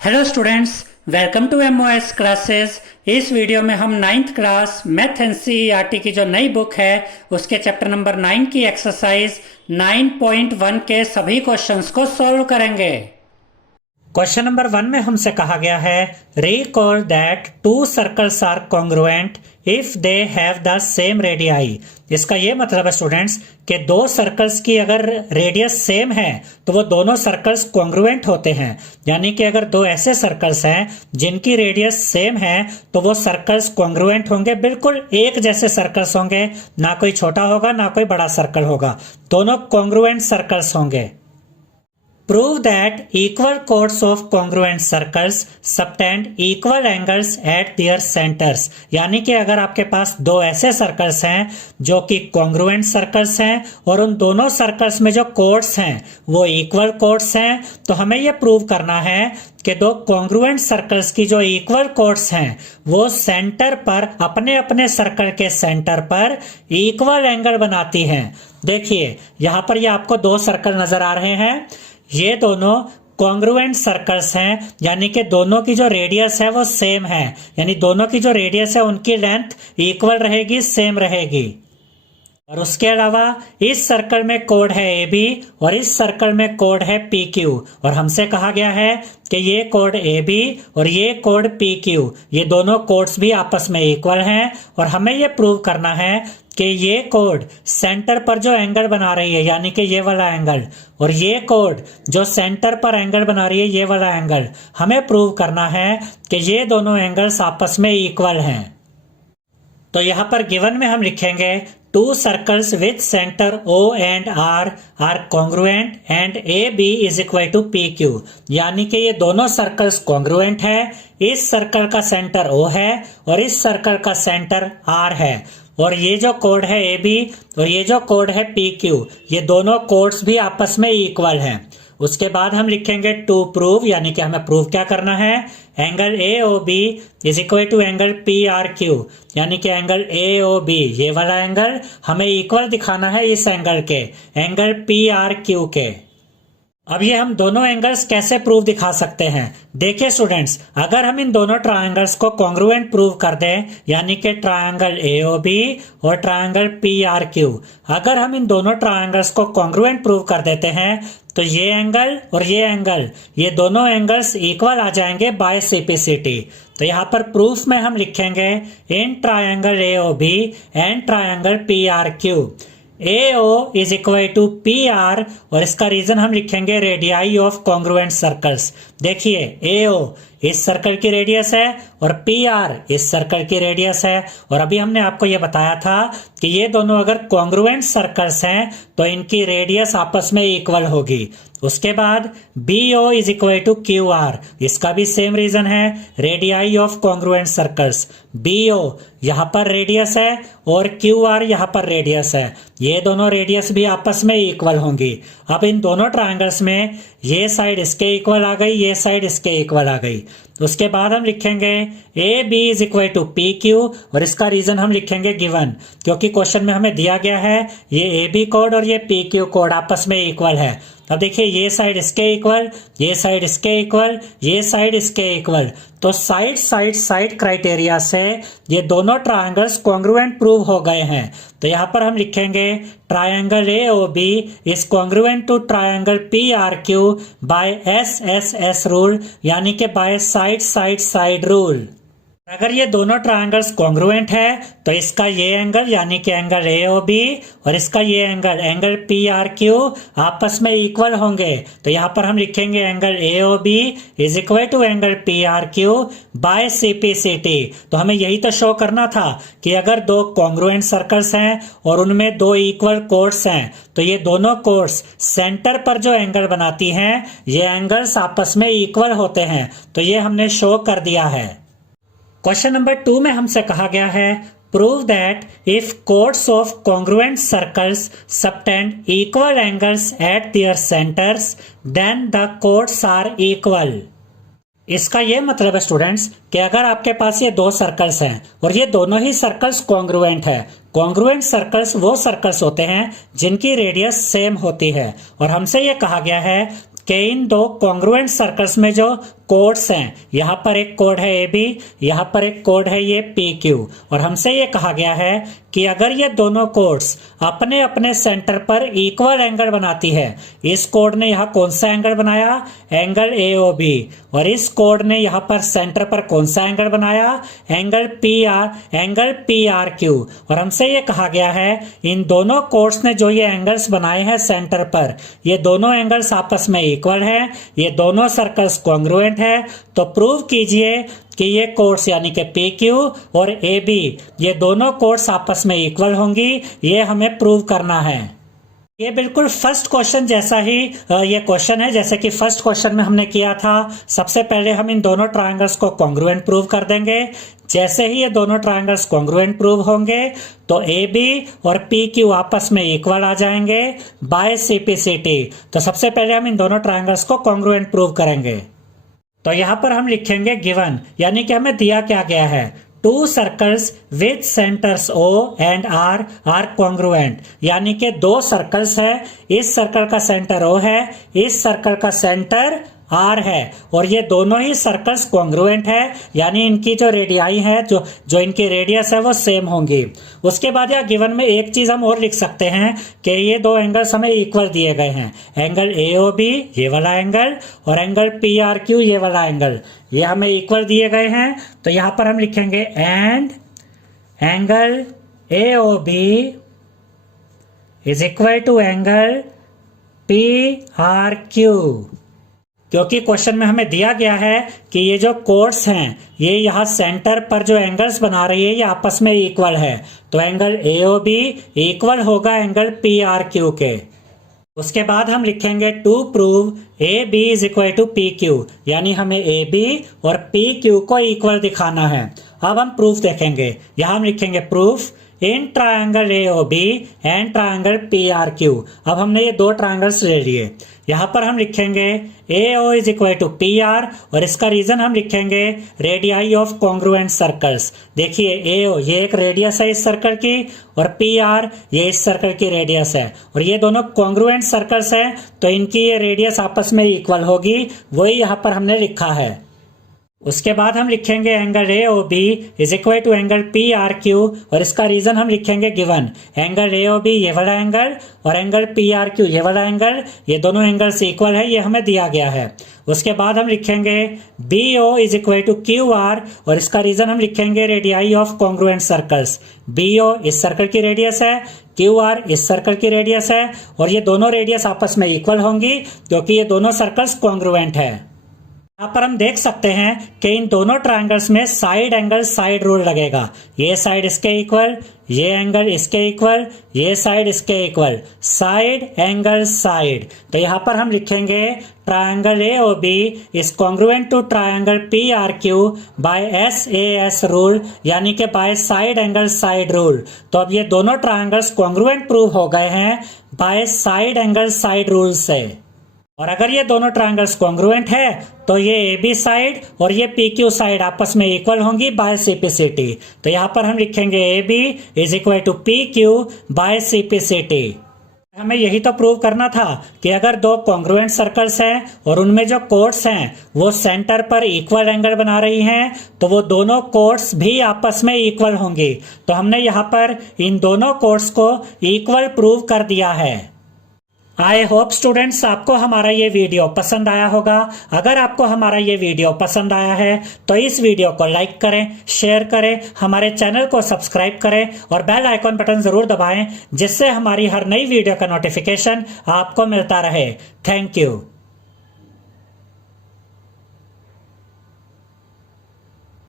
Hello students, welcome to MOS classes. इस video में हम 9th क्लास मैथ एनसीईआरटी की जो नई बुक है उसके चैप्टर नंबर 9 की एक्सरसाइज 9.1 के सभी क्वेश्चंस को सॉल्व करेंगे। क्वेश्चन नंबर 1 में हमसे कहा गया है recall that two circles are congruent if they have the same radii. इसका ये मतलब है स्टूडेंट्स कि दो सर्कल्स की अगर रेडियस सेम है तो वो दोनों सर्कल्स कॉन्ग्रुएंट होते हैं। यानी कि अगर दो ऐसे सर्कल्स हैं जिनकी रेडियस सेम है तो वो सर्कल्स कॉन्ग्रुएंट होंगे, बिल्कुल एक जैसे सर्कल्स होंगे, ना कोई छोटा होगा ना कोई बड़ा सर्कल होगा, दोनों कॉन्ग्रुएंट सर्कल्स होंगे। Prove that equal chords of congruent circles subtend equal angles at their centers। यानी कि अगर आपके पास दो ऐसे सर्कल्स हैं जो कि कॉन्ग्रुएंट सर्कल्स हैं और उन दोनों सर्कल्स में जो कोड्स हैं वो इक्वल कोड्स हैं, तो हमें ये प्रूव करना है कि दो कॉन्ग्रुएंट सर्कल्स की जो इक्वल कोड्स हैं वो सेंटर पर अपने अपने सर्कल के सेंटर पर इक्वल एंगल बनाती हैं। देखिए यहां पर ये आपको दो सर्कल नजर आ रहे हैं, ये दोनों कॉन्ग्रुएंट सर्कल्स हैं, यानी कि दोनों की जो रेडियस है वो सेम है, यानी दोनों की जो रेडियस है उनकी लेंथ इक्वल रहेगी, सेम रहेगी। और उसके अलावा इस सर्कल में कोड है ए बी और इस सर्कल में कोड है पी क्यू, और हमसे कहा गया है कि ये कोड ए बी और ये कोड पी क्यू, ये दोनों कोड्स भी आपस में इक्वल हैं और हमें ये प्रूव करना है कि ये कोड सेंटर पर जो एंगल बना रही है यानी कि ये वाला एंगल, और ये कोड जो सेंटर पर एंगल बना रही है ये वाला एंगल, हमें प्रूव करना है कि ये दोनों एंगल्स आपस में इक्वल हैं। तो यहां पर गिवन में हम लिखेंगे two circles with centre O and R are congruent and AB is equal to PQ। यानी कि ये दोनों सर्कल्स कॉन्ग्रुएंट है, इस सर्कल का सेंटर O है और इस सर्कल का सेंटर R है, और ये जो कोड है AB और ये जो कोड है PQ, ये दोनों कोड्स भी आपस में इक्वल हैं। उसके बाद हम लिखेंगे टू प्रूव, यानी कि हमें प्रूव क्या करना है, angle AOB is equal to angle PRQ, यानी कि एंगल AOB ये वाला एंगल हमें इक्वल दिखाना है इस एंगल के, एंगल PRQ के। अब ये हम दोनों एंगल्स कैसे प्रूव दिखा सकते हैं, देखिए स्टूडेंट्स, अगर हम इन दोनों ट्रायंगल्स को कॉन्ग्रुएंट प्रूव कर दें, यानी कि ट्रायंगल AOB और ट्रायंगल PRQ, अगर हम इन दोनों ट्रायंगल्स को कॉन्ग्रुएंट प्रूव कर देते हैं तो ये एंगल और ये एंगल, ये दोनों एंगल्स इक्वल आ जाएंगे बाय सीपीसीटी। तो यहाँ पर प्रूफ में हम लिखेंगे in triangle AOB and triangle PRQ AO is equal to PR, और इसका रीजन हम लिखेंगे रेडियाई ऑफ कॉन्ग्रुएंट सर्कल्स। देखिए AO इस सर्कल की रेडियस है और PR इस सर्कल की रेडियस है, और अभी हमने आपको यह बताया था कि ये दोनों अगर कॉन्ग्रुएंट सर्कल्स हैं तो इनकी रेडियस आपस में इक्वल होगी। उसके बाद BO is equal to QR, इसका भी सेम रीजन है, radii of congruent circles. BO यहाँ पर रेडियस है और QR यहाँ पर रेडियस है, ये दोनों रेडियस भी आपस में इक्वल होंगी। अब इन दोनों ट्रायंगल्स में ये साइड इसके इक्वल आ गई, ये साइड इसके इक्वल आ गई। उसके बाद हम लिखेंगे AB is equal to PQ, और इसका रीजन हम लिखेंगे गिवन, क्योंकि क्वेश्चन में हमें दिया गया है ये AB कोड और ये PQ कोड आपस में इक्वल है। अब देखिए ये साइड इसके इक्वल, ये साइड इसके इक्वल, ये साइड इसके इक्वल, तो साइड साइड साइड क्राइटेरिया से ये दोनों ट्रायंगल्स कॉन्ग्रुएंट प्रूव हो गए हैं। तो यहाँ पर हम लिखेंगे triangle AOB is congruent to triangle PRQ by SSS rule, यानी कि by side side side rule. अगर ये दोनों ट्रायंगल्स कॉन्ग्रुएंट है तो इसका ये एंगल यानी कि एंगल AOB और इसका ये एंगल PRQ आपस में इक्वल होंगे। तो यहाँ पर हम लिखेंगे angle AOB is equal to angle PRQ by CPCT। तो हमें यही तो शो करना था कि अगर दो कॉन्ग्रुएंट सर्कल्स हैं और उनमें दो इक्वल कोड्स हैं तो ये दोनों कोड्स सेंटर पर जो एंगल बनाती हैं ये एंगल्स आपस में इक्वल होते हैं। तो ये हमने शो कर दिया है। क्वेश्चन नंबर 2 में हमसे कहा गया है prove that if chords of congruent circles subtend equal angles at their centres then the chords are equal. इसका यह मतलब है स्टूडेंट्स कि अगर आपके पास ये दो सर्कल्स हैं और ये दोनों ही सर्कल्स कॉन्ग्रुएंट है, कॉन्ग्रुएंट सर्कल्स वो सर्कल्स होते हैं जिनकी रेडियस सेम होती है, और हमसे ये कहा गया है कि इन दो कॉन्ग्रुएंट सर्कल्स में जो कोड्स हैं, यहाँ पर एक कोड है AB, यहाँ पर एक कोड है ये PQ, और हमसे ये कहा गया है कि अगर ये दोनों कोड्स अपने अपने सेंटर पर इक्वल एंगल बनाती है, इस कोड ने यहाँ कौन सा एंगल बनाया, एंगल AOB, और इस कोड ने यहाँ पर सेंटर पर कौन सा एंगल बनाया, एंगल PRQ, और हमसे ये कहा गया है इन दोनों कोड्स ने जो ये एंगल्स बनाए हैं सेंटर पर, ये दोनों एंगल्स आपस में इक्वल है, ये दोनों सर्कल्स कॉन्ग्रुएंट है। तो प्रूव कीजिए कि ये कोड्स यानी कि PQ और AB ये दोनों कोड्स आपस में इक्वल होंगी, ये हमें प्रूव करना है। ये बिल्कुल फर्स्ट क्वेश्चन जैसा ही ये क्वेश्चन है जैसे कि फर्स्ट क्वेश्चन में हमने किया था। सबसे पहले हम इन दोनों ट्रायंगल्स को कॉन्ग्रुएंट प्रूव कर देंगे। जैसे ही ये दोनों ट्रायंगल्स कॉन्ग्रुएंट प्रूव होंगे तो AB और PQ आपस में इक्वल आ जाएंगे बाय CPCT। तो सबसे पहले हम इन दोनों ट्रायंगल्स को कॉन्ग्रुएंट प्रूव करेंगे। तो यहाँ पर हम लिखेंगे गिवन, यानी कि हमें दिया क्या गया है, two circles with centres O and R are congruent, यानी कि दो सर्कल्स है, इस सर्कल का सेंटर O है, इस सर्कल का सेंटर R है, और ये दोनों ही सर्कल्स कॉन्ग्रुएंट है, यानी इनकी जो रेडियाई है, जो इनकी रेडियस है वो सेम होंगी। उसके बाद या गिवन में एक चीज हम और लिख सकते हैं कि ये दो एंगल्स हमें इक्वल दिए गए हैं, एंगल AOB ये वाला एंगल और एंगल PRQ ये वाला एंगल, ये हमें इक्वल दिए गए हैं। तो यहाँ पर हम लिखेंगे and angle AOB is equal to angle PRQ, क्योंकि क्वेश्चन में हमें दिया गया है कि ये जो कोड्स हैं ये यहाँ सेंटर पर जो एंगल्स बना रही है ये आपस में इक्वल है, तो एंगल AOB इक्वल होगा एंगल PRQ के। उसके बाद हम लिखेंगे to prove AB is equal to PQ, यानी हमें AB और PQ को इक्वल दिखाना है। अब हम प्रूफ देखेंगे, यहाँ हम लिखेंगे proof in triangle AOB and triangle PRQ। अब हमने ये दो ट्रायंगल्स ले लिए, यहाँ पर हम लिखेंगे AO is equal to PR, और इसका रीजन हम लिखेंगे रेडियाई ऑफ कॉन्ग्रुएंट सर्कल्स। देखिए AO ये एक रेडियस है इस सर्कल की, और PR ये इस सर्कल की रेडियस है, और ये दोनों कॉन्ग्रुएंट सर्कल्स हैं, तो इनकी ये रेडियस आपस में इक्वल होगी, वही यहाँ पर हमने लिखा है। उसके बाद हम लिखेंगे angle AOB is equal to angle PRQ, और इसका रीजन हम लिखेंगे गिवन, एंगल AOB ये वाला एंगल और एंगल PRQ ये वाला एंगल, ये दोनों एंगल्स इक्वल है, ये हमें दिया गया है। उसके बाद हम लिखेंगे BO is equal to QR, और इसका रीजन हम लिखेंगे radii of congruent circles. BO इस सर्कल की रेडियस है, QR इस सर्कल की रेडियस है, और ये दोनों रेडियस आपस में इक्वल होंगी क्योंकि ये दोनों सर्कल्स कॉन्ग्रुएंट है। यहाँ पर हम देख सकते हैं कि इन दोनों ट्रायंगल्स में साइड एंगल साइड रूल लगेगा, ये साइड इसके इक्वल, ये एंगल इसके इक्वल, ये साइड इसके इक्वल, साइड एंगल साइड। तो यहाँ पर हम लिखेंगे triangle AOB is congruent to triangle PRQ by SAS rule, यानी कि by side angle side rule. तो अब ये दोनों ट्रायंगल्स कॉन्ग्रुएंट प्रूव हो गए हैं bye side angle side rule से। और अगर ये दोनों ट्रायंगल्स कॉन्ग्रुएंट है तो ये AB साइड और ये PQ साइड आपस में इक्वल होंगी बाय CPCT। तो यहाँ पर हम लिखेंगे AB is equal to PQ by CPCT। हमें यही तो प्रूव करना था कि अगर दो कॉन्ग्रुएंट सर्कल्स हैं और उनमें जो कोड्स हैं वो सेंटर पर इक्वल एंगल बना रही हैं, तो वो दोनों कोड्स भी आपस में इक्वल होंगी। तो हमने यहाँ पर इन दोनों कोड्स को इक्वल प्रूव कर दिया है। आई होप स्टूडेंट्स आपको हमारा ये वीडियो पसंद आया होगा। अगर आपको हमारा ये वीडियो पसंद आया है तो इस वीडियो को लाइक करें, शेयर करें, हमारे चैनल को सब्सक्राइब करें और बेल आइकॉन बटन जरूर दबाएं, जिससे हमारी हर नई वीडियो का नोटिफिकेशन आपको मिलता रहे। Thank you.